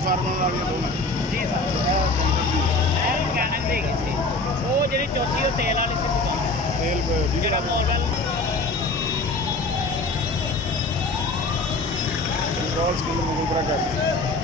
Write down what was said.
transformer ਵਾਲੀਆਂ ਦੋਵੇਂ ਜੀ ਸਰ ਇਹ ਕੈਨਨ ਦੇ ਹੈਗੇ ਸੀ ਉਹ ਜਿਹੜੀ ਚੌਥੀ ਉਹ ਤੇਲ ਵਾਲੀ ਸੀ ਦੁਕਾਨ ਤੇਲ ਡੀਜ਼ਲ ਜਿਹੜਾ ਮਾਡਲ ਕੰਟਰੋਲ ਸਕੀਮ ਨੂੰ ਪੂਰਾ ਕਰ